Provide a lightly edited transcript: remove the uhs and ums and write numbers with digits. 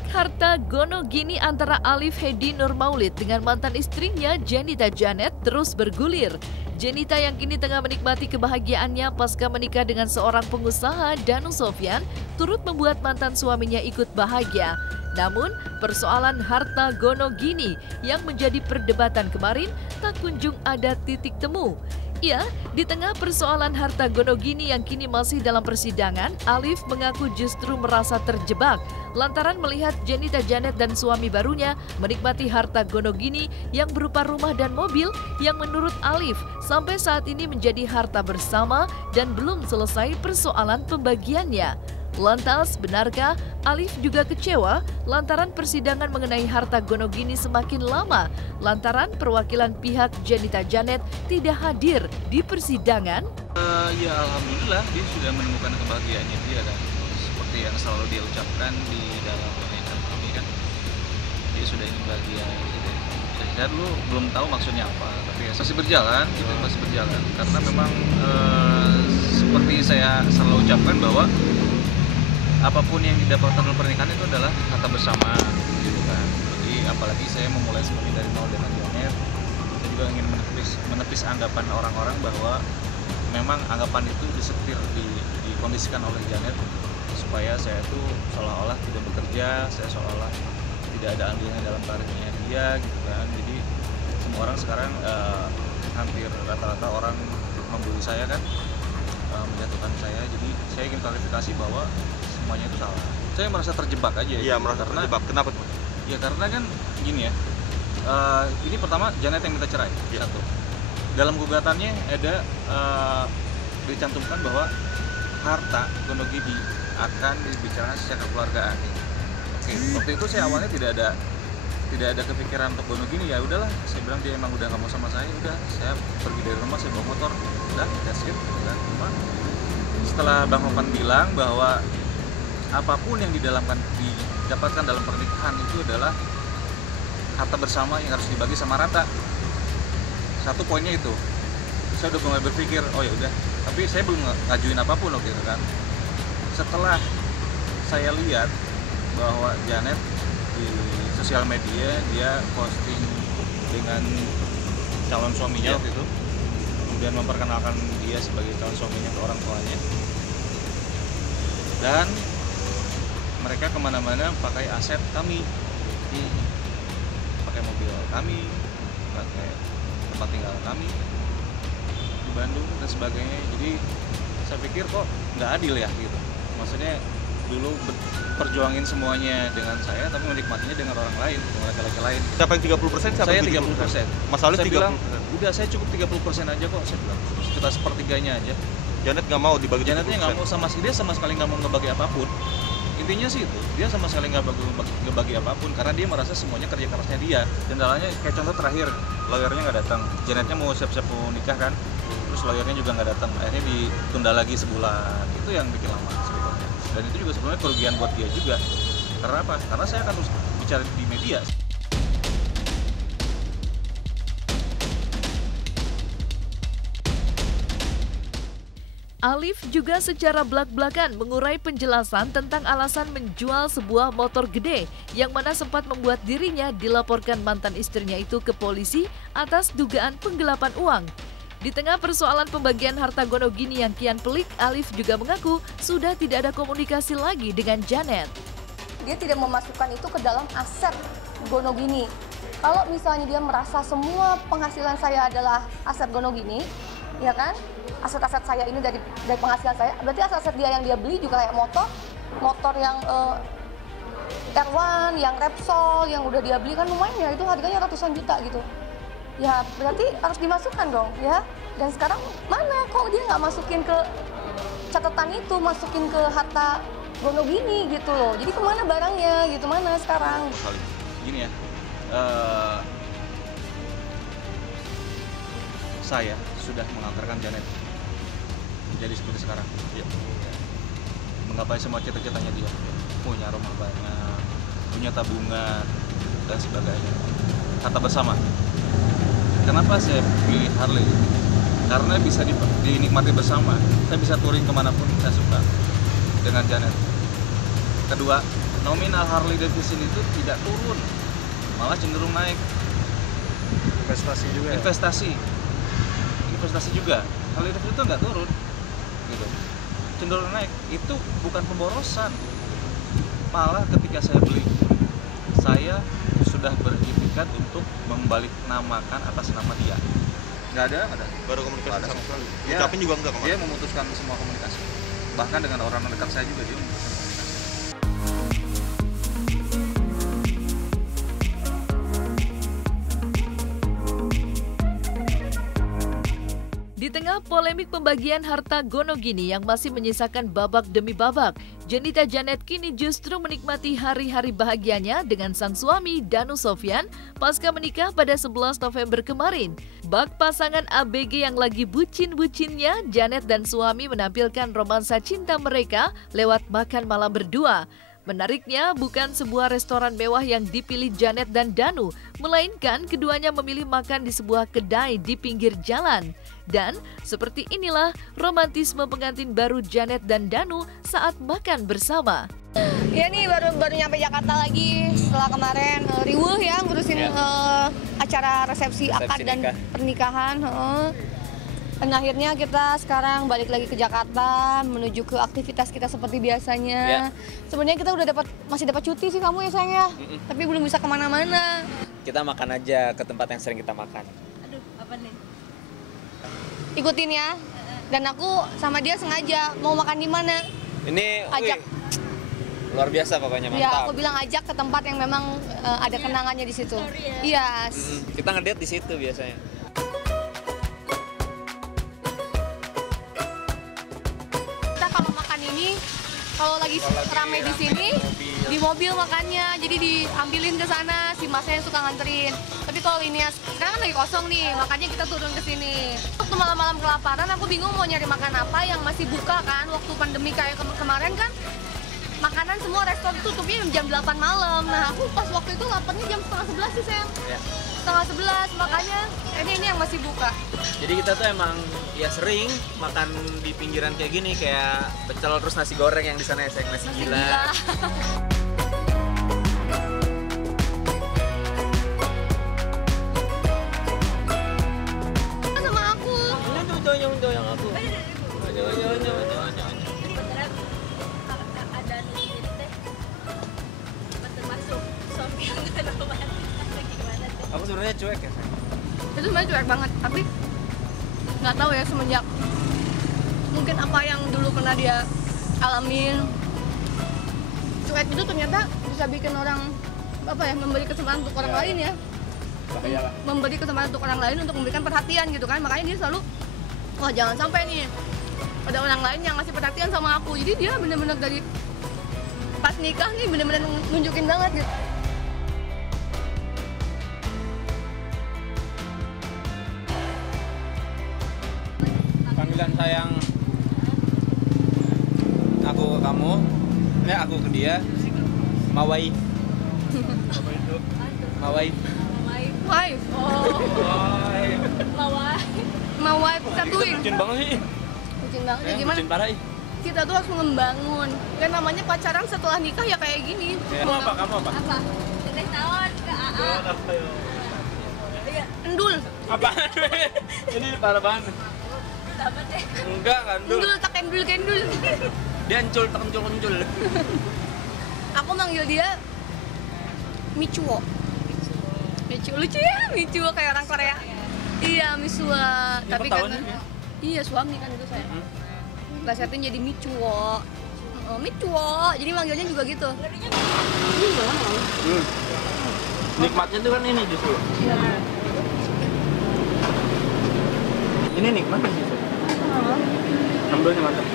Pelik harta gono gini antara Alif Hedi Nurmaulid dengan mantan istrinya Jenita Janet terus bergulir. Jenita yang kini tengah menikmati kebahagiaannya pasca menikah dengan seorang pengusaha Danu Sofyan turut membuat mantan suaminya ikut bahagia. Namun, persoalan harta gono gini yang menjadi perdebatan kemarin tak kunjung ada titik temu. Ya, di tengah persoalan harta gono gini yang kini masih dalam persidangan, Alif mengaku justru merasa terjebak lantaran melihat Jenita Janet dan suami barunya menikmati harta gono gini yang berupa rumah dan mobil yang menurut Alif sampai saat ini menjadi harta bersama dan belum selesai persoalan pembagiannya. Lantas, benarkah Alif juga kecewa lantaran persidangan mengenai harta gono gini semakin lama lantaran perwakilan pihak Jenita Janet tidak hadir di persidangan? Ya alhamdulillah dia sudah menemukan kebahagiaannya dia kan, seperti yang selalu dia ucapkan di dalam pernikahan kami kan, dia sudah ingin bahagia gitu. Saya dulu belum tahu maksudnya apa, tapi ya masih berjalan gitu, masih berjalan karena memang seperti saya selalu ucapkan bahwa apapun yang didapatkan dalam pernikahan itu adalah harta bersama gitu kan. Jadi apalagi saya memulai semuanya dari nol dengan Janet, saya juga ingin menepis anggapan orang-orang bahwa memang anggapan itu dikondisikan oleh Janet supaya saya itu seolah-olah tidak bekerja, saya seolah-olah tidak ada andilnya dalam karirnya dia gitu kan. Jadi semua orang sekarang hampir rata-rata orang membuli saya kan, menjatuhkan saya. Jadi saya ingin klarifikasi bahwa semuanya itu salah. Saya merasa terjebak aja. Iya, merasa terjebak. Kenapa tuh? Ya karena kan gini ya. Ini pertama Janet yang minta cerai. Ya. Satu. Dalam gugatannya ada dicantumkan bahwa harta gono gini akan dibicarakan secara kekeluargaan. Oke, waktu itu saya awalnya tidak ada kepikiran untuk gono gini, ya udahlah. Saya bilang dia emang udah nggak mau sama saya, udah saya pergi dari rumah, saya bawa motor, udah that's it. Cuma setelah Bang Opan bilang bahwa apapun yang didapatkan dalam pernikahan itu adalah harta bersama yang harus dibagi sama rata. Satu poinnya itu, saya udah mulai berpikir, oh ya udah. Tapi saya belum ngajuin apapun loh gitu kan. Setelah saya lihat bahwa Janet di sosial media dia posting dengan calon suaminya waktu itu, kemudian memperkenalkan dia sebagai calon suaminya ke orang tuanya, dan mereka kemana-mana pakai aset kami, pakai mobil kami, pakai tempat tinggal kami di Bandung dan sebagainya. Jadi saya pikir kok nggak adil ya gitu. Maksudnya dulu perjuangin semuanya dengan saya, tapi menikmatinya dengan orang lain, dengan laki-laki lain. Siapa yang 30%? Siapa Saya 30%? 30%. Mas Alif 30%. Bilang, udah saya cukup 30% aja kok, saya bilang. Kita sepertiganya aja. Janet nggak mau dibagi. Janetnya nggak mau dia sama sekali nggak mau ngebagi apapun. Intinya sih itu, dia sama sekali nggak bagi apapun karena dia merasa semuanya kerja kerasnya dia. Kendalanya kayak contoh terakhir, lawyernya nggak datang. Janetnya mau siap-siap mau nikah kan, terus lawyernya juga nggak datang. Akhirnya ditunda lagi sebulan. Itu yang bikin lama sebetulnya. Dan itu juga sebenarnya kerugian buat dia juga. Karena apa? Karena saya akan terus bicara di media. Alif juga secara belak-belakan mengurai penjelasan tentang alasan menjual sebuah motor gede yang mana sempat membuat dirinya dilaporkan mantan istrinya itu ke polisi atas dugaan penggelapan uang. Di tengah persoalan pembagian harta gono gini yang kian pelik, Alif juga mengaku sudah tidak ada komunikasi lagi dengan Janet. Dia tidak memasukkan itu ke dalam aset gono gini. Kalau misalnya dia merasa semua penghasilan saya adalah aset gono gini, ya kan? Aset-aset saya ini dari penghasilan saya, berarti aset-aset dia yang dia beli juga kayak motor yang R1, yang Repsol, yang udah dia beli kan lumayan ya, itu harganya ratusan juta gitu. Ya berarti harus dimasukkan dong ya. Dan sekarang mana kok dia nggak masukin ke catatan itu, masukin ke harta gono gini gitu loh. Jadi kemana barangnya gitu, mana sekarang? Gini ya, saya sudah mengantarkan Janet menjadi seperti sekarang. Ya. Menggapai semua cita-citanya dia, punya rumah banyak, punya tabungan dan sebagainya. Harta bersama. Kenapa saya pilih Harley? Karena bisa dinikmati bersama. Saya bisa touring kemanapun saya suka dengan Janet. Kedua, nominal Harley Davidson itu tidak turun, malah cenderung naik. Investasi juga ya? Investasi juga. Harley Davidson itu nggak turun, gitu. Cenderung naik. Itu bukan pemborosan. Malah ketika saya beli, saya sudah beritikat untuk membalik namakan atas nama dia. Nggak ada. Baru komunikasi Ada. sama sekali. Dia- Ucapin juga enggak Dia kemarin. memutuskan semua komunikasi. Bahkan dengan orang dekat saya juga dia memutuskan komunikasi. Di tengah polemik pembagian harta Gonogini yang masih menyisakan babak demi babak, Jenita Janet kini justru menikmati hari-hari bahagianya dengan sang suami Danu Sofyan pasca menikah pada 11 November kemarin. Bak pasangan ABG yang lagi bucin-bucinnya, Janet dan suami menampilkan romansa cinta mereka lewat makan malam berdua. Menariknya, bukan sebuah restoran mewah yang dipilih Janet dan Danu, melainkan keduanya memilih makan di sebuah kedai di pinggir jalan. Dan seperti inilah romantisme pengantin baru Janet dan Danu saat makan bersama. Ya nih baru nyampe Jakarta lagi setelah kemarin riweuh ya ngurusin acara resepsi akad dan nikah. pernikahan. Dan akhirnya kita sekarang balik lagi ke Jakarta menuju ke aktivitas kita seperti biasanya. Sebenarnya kita udah masih dapat cuti sih kamu ya sayang ya, tapi belum bisa kemana-mana. Kita makan aja ke tempat yang sering kita makan. Aduh, apa nih? Ikutin ya. Dan aku sama dia sengaja mau makan di mana. Ini Ajak. luar biasa pokoknya, Ya mantap. aku bilang ajak ke tempat yang memang ada kenangannya di situ. Iya. Kita ngedate di situ biasanya. Kita kalau makan ini kalau lagi rame di sini di mobil makannya, jadi diambilin ke sana si masnya yang suka nganterin. Tapi kalau ini sekarang kan lagi kosong nih, makanya kita turun ke sini. Waktu malam-malam kelaparan aku bingung mau nyari makan apa yang masih buka kan. Waktu pandemi kayak kemarin kan makanan semua restoran tutupnya jam 8 malam. Nah aku pas waktu itu laparnya jam setengah 11 sih sayang. Setengah 11, makanya ini yang masih buka. Jadi kita tuh emang ya sering makan di pinggiran kayak gini, kayak pecel terus nasi goreng yang di sana ya, sayang, nasi gila. Sama aku. Yang aku. Beneran ada ini teh termasuk suami yang gak romantis atau gimana tuh? Aku sebenarnya cuek ya, sayang. Itu sebenarnya cuek banget, tapi nggak tahu ya semenjak mungkin apa yang dulu pernah dia alamin, cuek itu ternyata bisa bikin orang apa ya, memberi kesempatan untuk orang lain ya, memberi kesempatan untuk orang lain untuk memberikan perhatian gitu kan. Makanya dia selalu wah jangan sampai nih ada orang lain yang ngasih perhatian sama aku. Jadi dia bener-bener dari pas nikah nih bener-bener nunjukin banget gitu. Panggilan sayang aku ke kamu, aku ke dia, Mawai. Mawai. Wife, mau wife satuin. Bucin banget sih. Bucin banget ya gimana? Bucin parah ih. Kita tuh harus membangun. Kan namanya pacaran setelah nikah ya kayak gini. Kamu apa? Apa? Teteh tahun ke AA. Endul. Apaan? Ini parah banget. Dapat deh. Enggak, kandul. Endul tak kendul. Dia encul. Aku manggil dia Michuo. Michuo lucu ya, Michuo kayak orang Korea. Iya, Misua. Tapi tahun karena ya? iya suami kan itu saya. Plesetin jadi Michuo. Michuo. Jadi manggilnya juga gitu. Nikmatnya tuh kan ini justru. Ini nikmatnya sih. Sambalnya mantap.